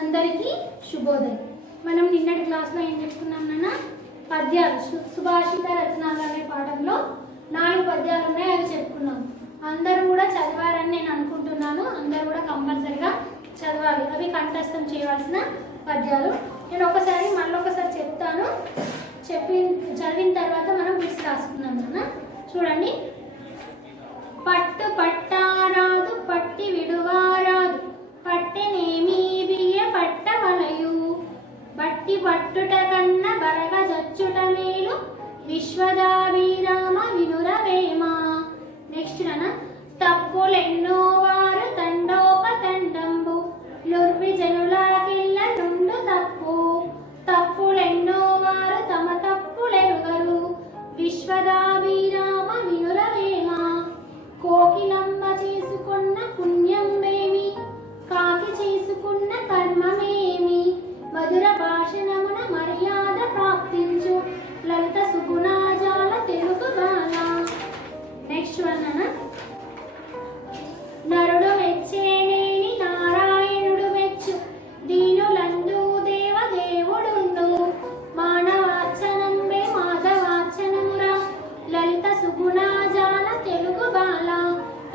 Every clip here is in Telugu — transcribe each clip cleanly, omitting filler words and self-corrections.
అందరికీ శుభోదయం. మనం నిన్నటి క్లాస్లో ఏం చెప్పుకున్నాం నాన్న? పద్యాలు, సుభాషిత రచనలు అనే పాఠంలో 4 పద్యాలు ఉన్నాయి, అవి చెప్పుకున్నాం. అందరూ కూడా చదవారని నేను అనుకుంటున్నాను. అందరూ కూడా కంపల్సరిగా చదవాలి. అవి కంఠస్థం చేయవలసిన పద్యాలు. నేను మళ్ళొకసారి చెప్తాను. చదివిన తర్వాత మనం బిట్స్ రాసుకున్నాం నాన్న. చూడండి. పట్టు పట్టారాదు పట్టి విడువారాదు, పట్టెనేమి బియ్య పట్టవలయు, బట్టి పట్టుట కన్న బరగ జచ్చుట మేలు, విశ్వదాభిరామ వినురవేమ. నెక్స్ట్ నాన్న. తప్పులెన్నో వారు తండోపతండంబు, లుర్వి జనులకిల్ల నుండు తప్పు, తప్పులెన్నో వారు తమ తప్పులెరుగరు, విశ్వదాభిరామ వినురవేమ. కోకిలమ్మ చేసుకున్న పుణ్యమేమి, కాకి చేసుకున్న కర్మమేమి, మధుర భాషణమున మర్యాద ప్రాప్తించు, లలిత సుగుణాజాల తెలుగు బాల. నెక్స్ట్ వన్ అన్న. నరుడు మెచ్చేనేని నారాయణుడు మెచ్చు, దీనులందు దేవదేవుడుండు, మానవార్చనంబే మాధవార్చనమురా, లలిత సుగుణాజాల తెలుగు బాల.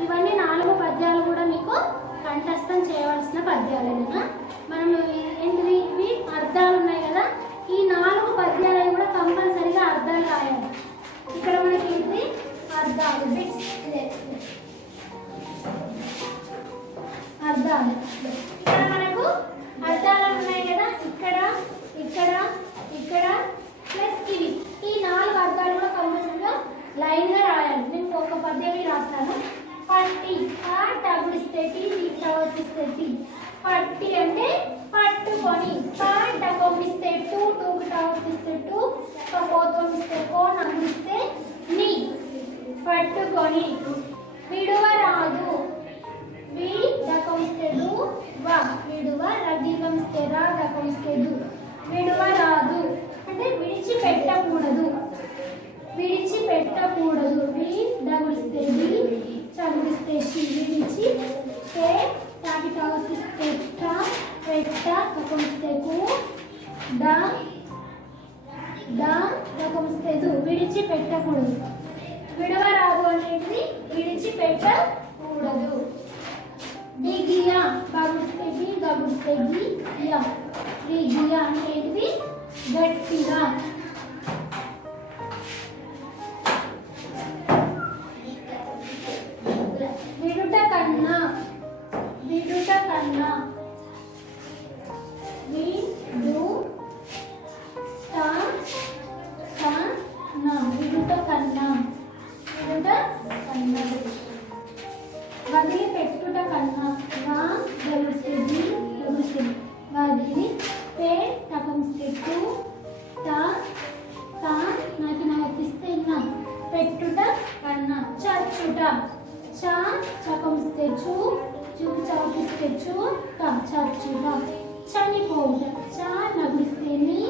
ఇవన్నీ 4 పద్యాలు కూడా మీకు కంఠస్థం చేయవలసిన పద్యాలేనా? మనం ఏంటిది, ఇవి అర్థాలు ఉన్నాయి కదా, ఈ 4 పద్యాలు కూడా కంపల్సరిగా అర్థాలు రాయాలి. ఇక్కడ మనకి ఏంటి అర్థాలు, బిట్స్. అర్థాలు ఇక్కడ మనకు అర్థాలు ఉన్నాయి కదా, ఇక్కడ ఇక్కడ ఇక్కడ ప్లస్ ఇవి. ఈ 4 అర్థాలు కూడా కంపల్సరిగా లైన్ గా రాయాలి. నేను ఒక పద్యాన్ని రాస్తాను. పట్టి, టగుడిస్తే టీ, టవతిస్తే టీ. పట్టి అంటే పట్టుకొని, టకొమిస్తే టూ, టూకి టవతిస్తే టూ, పోతోమిస్తే కో, నగుడిస్తే నీ. పట్టుకొని. విడువరాదు, వి డకొమిస్తే డు, వా విడువ, రదీకమిస్తే రా, డకొమిస్తే డు. విడువరాదు అంటే విడిచిపెట్టకూడదు, విడిచిపెట్టకూడదు. వి డగుడిస్తే డి, చగుడిస్తే షి, విడిచి పే, టాకి టవతిస్తే ట, పెట్ట, కకొమిస్తే కు, డ డకొమిస్తే దు. విడిచిపెట్టకూడదు. విడవరాదు అనేది విడిచిపెట్టకూడదు. దిగియా, బగుడిస్తే గి, గగుడిస్తే గి, యా. దిగియా అనేది గట్టిగా. విడుట కన్నా, విడుట కన్నా. విడు ట కన్నా, విడుట కన్నా, విడుట కన్నా. వదిలి పెట్టుట కన్నా, వా గలిస్తే ది, గలిస్తే వదిలి, పే టకంస్తే టు, తా నాకు నవ్విస్తే నా. పెట్టుట కన్నా. చచ్చుట, చ చకంస్తే చు, చూకి చౌకిస్తే చు, చచ్చుట. చనిపోవుట, చ నగిస్తే ని,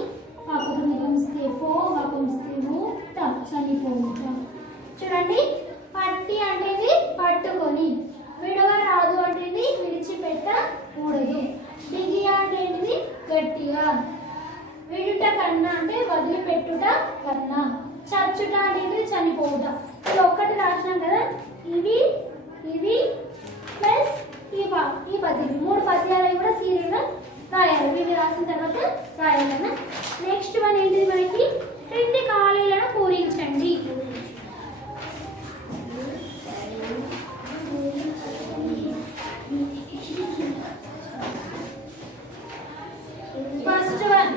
పాపకు నిగమిస్తే పో, వకంస్తే ము, చనిపోవుట. చూడండి. పట్టి అనేది పట్టుకొని, విడవరాదు అనేది విడిచిపెట్టకూడదు, దిగి అనేది గట్టిగా, విడుట కన్నా అంటే వదిలిపెట్టుట కన్నా, చచ్చుట అనేది చనిపోవుట. ఇది ఒక్కటి రాసినాం కదా, ఇవి ఇవి ప్లస్ ఈ పద్యం, 3 పద్యాలు కూడా సీరియల్గా రాయాలి. ఇవి రాసిన తర్వాత రాయాలన్న. నెక్స్ట్ వన్ ఏంటిది మనకి? 2 ఖాళీలను పూరించండి. ఫస్ట్ వన్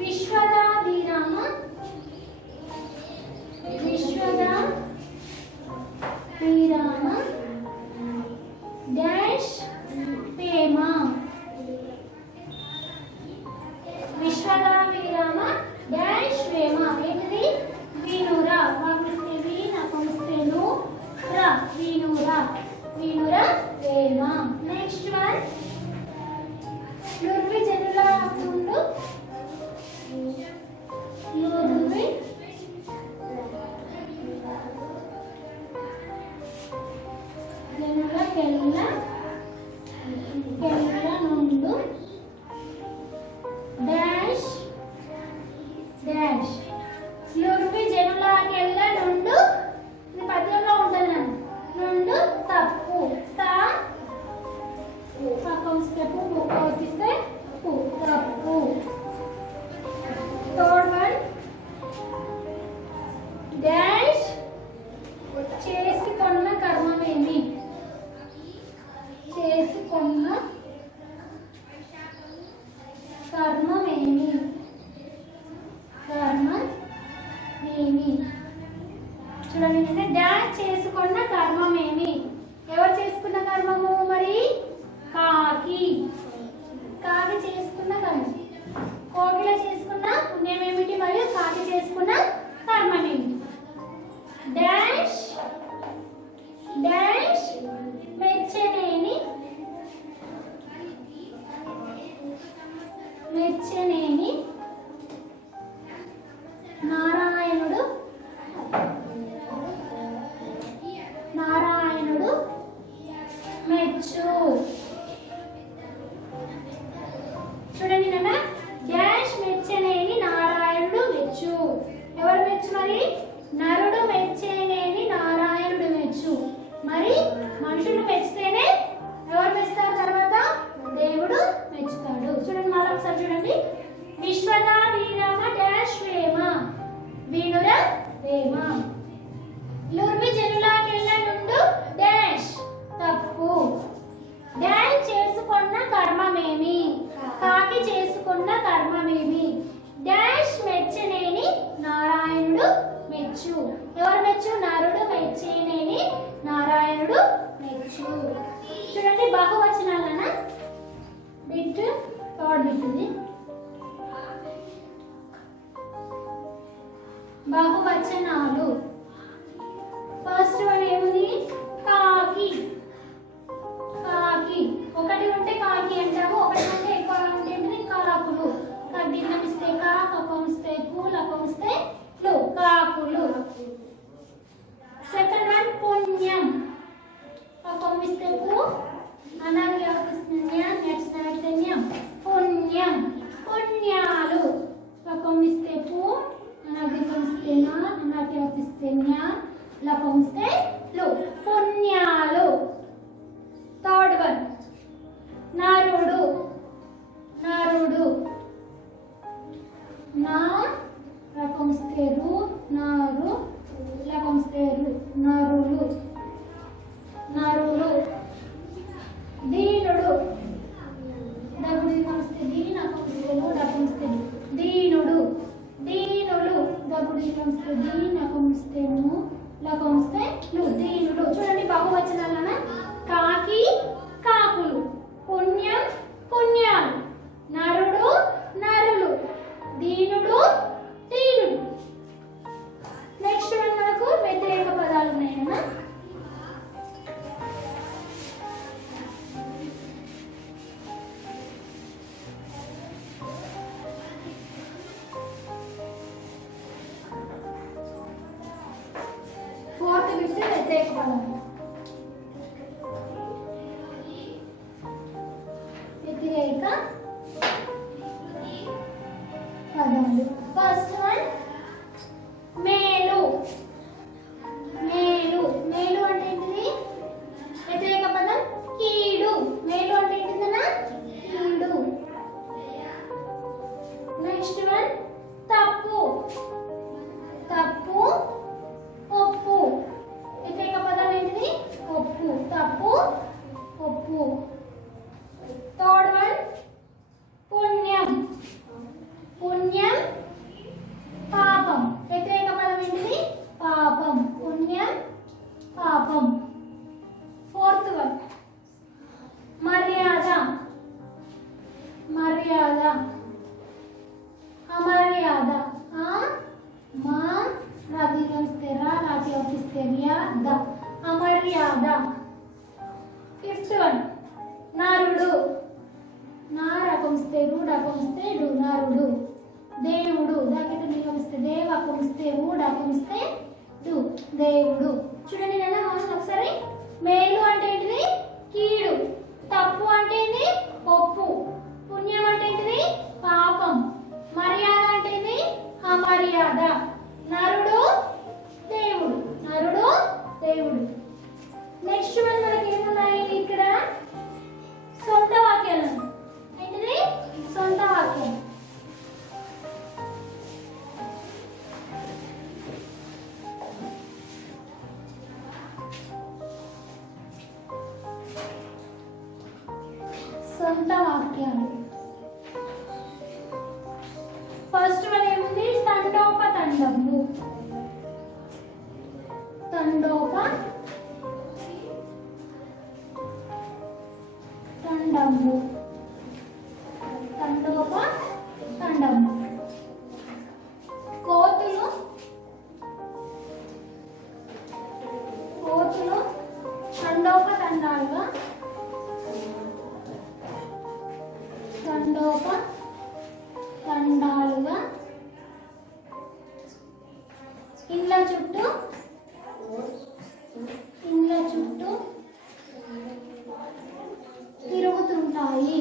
విశ్వదాభిరామ, విశ్వదాభిరామ డాష్ ప్రేమ. విశ్వదాభిరామ డాష్ ప్రేమ ఏంటిది? వీనురా, వాగిస్తే వి, నకొస్తే ను, రా, వీనురా, వీనుర ప్రేమ. నెక్స్ట్ వన్ లుర్వి జనుల ముందు, లుర్వి జనులకెల్ల వస్తే పు, ముక్క ఒత్తిస్తే పు, తప్పు. థర్డ్ వన్ డాష్ చేసుకున్న కర్మమేమి. చేసుకున్న కర్మమేమి. కర్మమేమి. చూడండి, నేను డాష్ చేసుకున్న కర్మమేమి. ఎవరు చేసుకున్న కర్మము? మరి కాకి. కాకి చేసుకున్న కర్మ. కోకిల చేసుకున్న పుణ్యమేమిటి మరియు కాకి చేసుకున్న కర్మమేమి? Dash dash మెచ్చనేని. మెచ్చనేని నారాయణుడు. నారాయణుడు మెచ్చు. చూడండి నాన్న, డాష్ మెచ్చనేని నారాయణుడు మెచ్చు. ఎవరు మెచ్చు? మరి నరుడు మెచ్చనేని నారాయణుడు మెచ్చు. మరి మనుషులు మెచ్చితేనే ఎవరు మెచ్చుతారు? తర్వాత దేవుడు మెచ్చుతాడు. చూడండి, మళ్ళీ ఒకసారి చూడండి. విశ్వద వీరమ డాష్ వేమ. వీణుర వేమ. లూర్వి జనులాకెళ్ళ నుండు డాష్ తప్పు. డాష్ చేసుకున్న కర్మమేమి. కాకి చేసుకున్న కర్మమేమి. డాష్ మెచ్చనేని నారాయణుడు మెచ్చు. ఎవరు మెచ్చు? నరుడు మెచ్చనేని నారాయణుడు మెచ్చు. చూడండి, బహువచనాలన బిట్ థర్డ్ బిట్ ఇది. బహువచనాలు. ఫస్ట్ వన్ ఏముంది? కాకి. కాకి. ఒకటి ఉంటే కాకి అంటాము, ఒకటి ఉంటే ఎక్కువ ఉంటే కాకులు. దీర్ఘం ఇస్తే కా, కపం ఇస్తే కు, లపం ఇస్తే లు. కాకులు. సెకండ్ వన్ పుణ్యం. కపం ఇస్తే పు, అనాగి ఇస్తే న్యం, నెక్స్ట్ అయితే న్యం. పుణ్యం. పుణ్యాలు. కపం ఇస్తే పు, అనాగి ఇస్తే నా, అనాగి ఇస్తే న్యా, లపం ఇస్తే లు. పుణ్యాలు. థర్డ్ వన్ నరుడు. నరుడు. నా రకం స్థేరు, నారు లకం స్థేరు, నరులు. నరులు. దీనుడు. దగుడి నమస్తే దీన కంస్తేలు, డకంస్తే దీనుడు. దీనులు. దగుడి నమస్తే దీన కంస్తేను, లకంస్తే లు. దీనుడు. చూడండి, బహువచనాలన కాకి కాకులు. పుణ్యం పుణ్యాలు. నరుడు నరులు. దీనుడు దీనుడు. నెక్స్ట్ వన్ మనకు వ్యతిరేక పదాలు ఉన్నాయన్నా. ఫోర్త్ బిట్ వ్యతిరేక పదాలు. వ్యతిరేక పదాలు. ఫస్ట్ వన్ మేలు. మేలు. మేలు అంటే ఏంటిది? వ్యతిరేక పదం కీడు. మేలు అంటే ఏంటిదన్నా? కీడు. నెక్స్ట్ వన్ తప్పు. తప్పు ఒప్పు. వ్యతిరేక పదం ఏంటిది? ఒప్పు. తప్పు ఒప్పు. థర్డ్ వన్ పుణ్యం. పుణ్యం పాపం. వ్యతిరేక పదం ఏంటిది? పాపం. పుణ్యం పాపం. ఫోర్త్ వన్ మర్యాద. మర్యాద. అమర్యాద. మా రాతి వస్తే రా, రాతి వస్తే ర్యా, ద. అమర్యాద. ఫిఫ్త్ వన్ నరుడు. నా రకం ఇస్తే రు, రకం ఇస్తే డు, నరుడు. దేవుడు. దాకైతే నీకం ఇస్తే దేవ, అకం ఇస్తే ఊ, డకం ఇస్తే డు, దేవుడు. చూడండి నాన్న, ఒకసారి. మేలు అంటే ఏంటిది? కీడు. తప్పు అంటే ఏంటి? ఒప్పు. పుణ్యం అంటే ఏంటిది? పాపం. మర్యాద అంటే ఏంటి? అమర్యాద. నరుడు దేవుడు. నరుడు దేవుడు. నెక్స్ట్ వన్ మనకి ఏమున్నాయి ఇక్కడ? సొంత వాక్యాలు. సొంత వాక్యాలు. ఫస్ట్ వన్ ఏముంది? తండోపతండము. తండోపతండము. తండోపతండము. కోతులు తండోపతండాలుగా ఇండ్ల చుట్టూ తిరుగుతుంటాయి.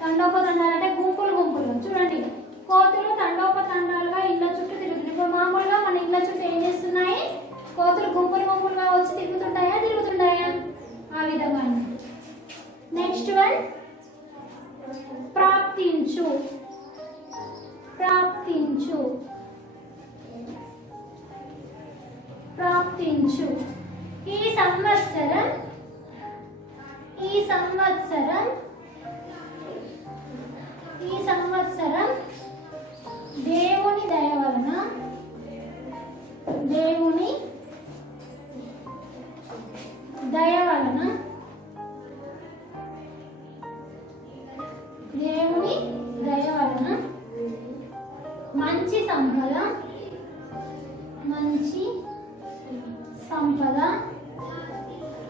తండోపతండాలంటే గుంపులు. చూడండి, కోతులు తండోపతండాలుగా ఇళ్ళ చుట్టూ తిరుగుతుంది. ఇప్పుడు మామూలుగా మన ఇళ్ళ చుట్టూ ఏం చేస్తున్నాయి? కోతులు గుంపులుగా వచ్చి తిరుగుతుంటాయా? ఆ విధంగా. నెక్స్ట్ వన్ ప్రాప్తించు. ఈ సంవత్సరం దేవుని దయ వలన మంచి సంపద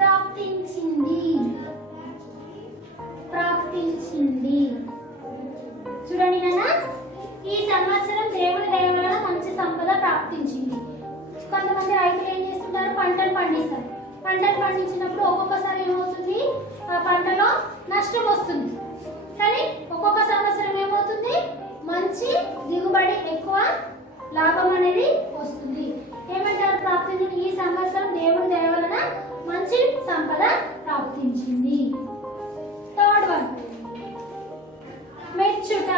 ప్రాప్తించింది. చూడండి నాన్న, ఈ సంవత్సరం దేవుని దయ వలన మంచి సంపద ప్రాప్తించింది. కొంతమంది రైతులు ఏం చేస్తుంటారు? పంటలు పండిస్తారు. పంటలు పండించినప్పుడు ఒక్కొక్కసారి ఏమవుతుంది? ఆ పంటలో నష్టం వస్తుంది. కానీ ఒక్కొక్క సంవత్సరం ఏమవుతుంది? మంచి దిగుబడి, ఎక్కువ లాభం అనేది వస్తుంది. ఏమంటారు? ప్రాప్తించింది. ఈ సంవత్సరం దేవుని దయ వలన మంచి సంపద ప్రాప్తించింది. Third one మెచ్చుట.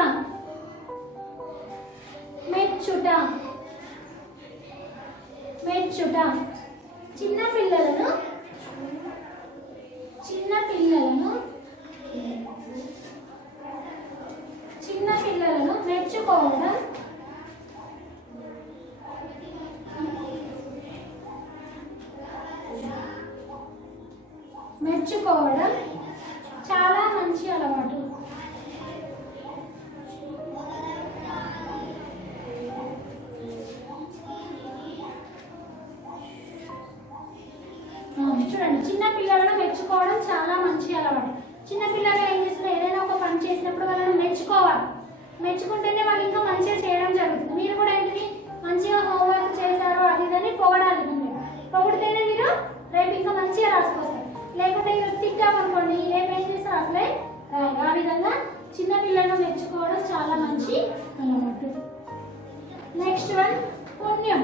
చిన్న పిల్లలను మెచ్చుకోవడం చాలా మంచి అలవాటు. చూడండి, చిన్న పిల్లలను మెచ్చుకోవడం చాలా మంచి అలవాటు. చిన్న పిల్లలు ఏం చేస్తున్నారు? ఏదైనా ఒక పని చేసినప్పుడు వాళ్ళని మెచ్చుకోవాలి. మెచ్చుకుంటేనే వాళ్ళు ఇంకా మంచిగా చేయడం జరుగుతుంది. మీరు కూడా ఏంటిది? మంచిగా హోంవర్క్ చేశారు అది ఇదని పొగడాలి. పొగిడితేనే మీరు రేపు ఇంకా మంచిగా రాసుకొస్తారు. లేకుంటే తిట్టామనుకోండి, రేపు ఏం చేస్తారు? అసలే ఆ విధంగా చిన్న పిల్లలను మెచ్చుకోవడం చాలా మంచి అలవాటు. నెక్స్ట్ వన్ పుణ్యం.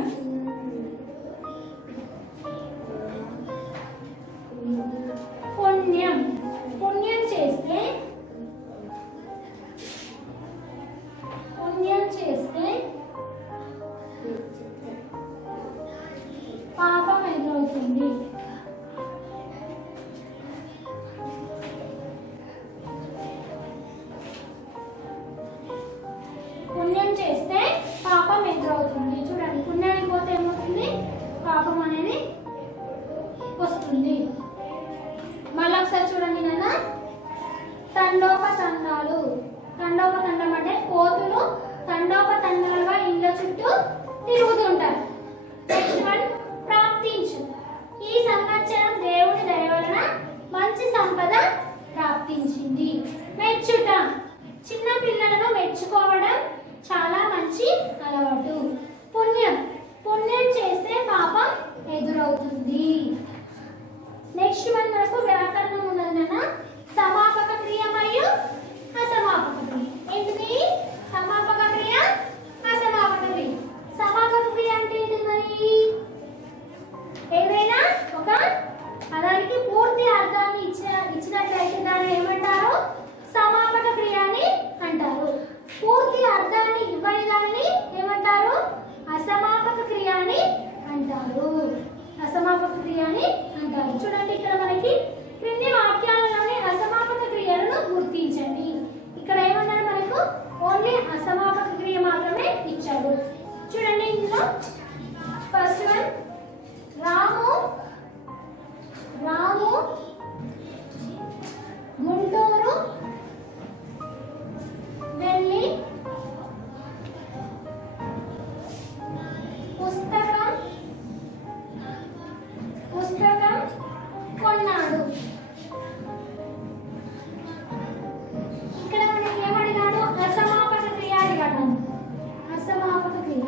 పుణ్యం చేస్తే పాపం ఎదురవుతుంది. చూడండి, పుణ్యానికి పోతే ఏమవుతుంది? పాపం అనేది వస్తుంది. మళ్ళీ ఒకసారి చూడండి నాన్న, తండోపతండం అంటే కోతులు తండోపతండాలుగా ఇండ్ల చుట్టూ తిరుగుతుంటారు. నెక్స్ట్ వన్ ప్రాప్తించు. ఈ సంవత్సరం దేవుని దయ వలన మంచి సంపద ప్రాప్తించింది. మెచ్చుట. చిన్న పిల్లలను మెచ్చుకోవడం చాలా మంచి అలవాటు. పుణ్యం చేస్తే పాపం ఎదురవుతుంది. నెక్స్ట్ వన్ మనకు వ్యాకరణం ఉన్నది నాన్న, సమాపక క్రియ మరియు అసమాపక క్రియ. ఏంటిది? సమాపక క్రియ, అసమాపక క్రియ. సమాపక క్రియ అంటే ఏంటి? మరి ఏదైనా ఒక పదానికి పూర్తి అర్థాన్ని ఇచ్చినట్లయితే దాన్ని ఏమంటారు? సమాపక క్రియ అని అంటారు. పూర్తి అర్థాన్ని ఇవ్వని దానిని ఏమంటారు? క్రియ అని అంటారు. చూడండి ఇక్కడ మనకి క్రింది వాక్యాలలోని అసమాపక క్రియలను గుర్తించండి. ఇక్కడ ఏమన్నారు మనకు ఓన్లీ అసమాపక క్రియ మాత్రమే ఇచ్చాడు. చూడండి ఇందులో ఫస్ట్ వన్ రాము గుంటూరు వెళ్ళి పుస్తకం కొన్నాడు. ఇక్కడ మనకి ఏమడిగాడు? అసమాపక క్రియ అడిగాడు. అసమాపక క్రియ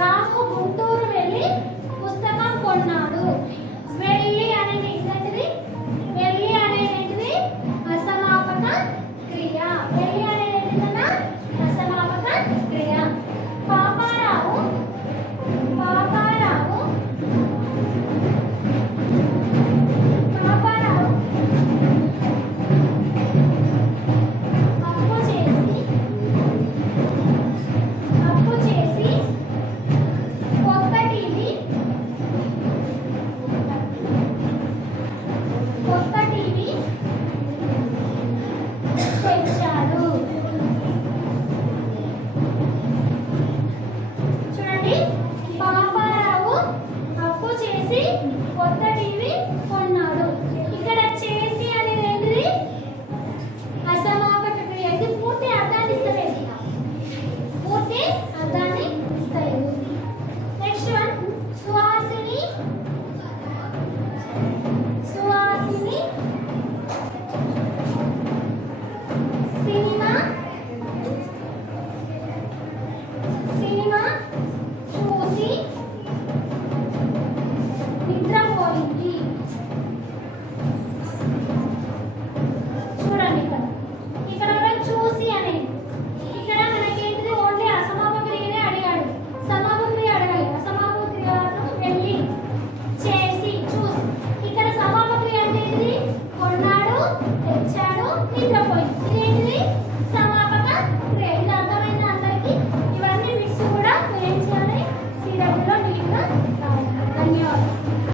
రాము గుంటూరు వెళ్ళి పుస్తకం కొన్నాడు. వెళ్ళి అనేది ఏంటంటే వెళ్ళి అనేది అసమాపక క్రియ. వెళ్ళి అనేది ఏంటన్నా అసమాపక క్రియ. పాపారావు అప్పు చేసి కొత్త టీవీ తెచ్చాడు. చూడండి పాపారావు అప్పు చేసి కొత్త టీవీ కొన్నాడు. ఇక్కడ చేసి అనేది ఏంటిది? అసమాపక క్రియ. ఇది పూర్తి అర్థాన్ని ఇస్తలేదు. నెక్స్ట్ వన్ సుహాసిని సినిమా చూసి నిద్రపోయింది. చూడండి ఇక్కడ చూసి అనేది ఇక్కడ మనకేంటిది ఓన్లీ అసమాపక క్రియనే అడిగాడు. సమాపక క్రియ అడగాలి. అసమాపక క్రియను వెళ్ళి చేసి చూసి. ఇక్కడ సమాపక క్రియ అంటే ఏంటిది? కొన్నాడు, తెచ్చాడు, నిద్రపోయింది. ఇదేంటిది? సమాపక క్రియ. ఇది అర్థమైంది అందరికీ? ఇవన్నీ బిట్స్ కూడా ఏం చేయాలి? సిడబ్ల్యూలో నీట్గా రాయాలి. ధన్యవాదాలు.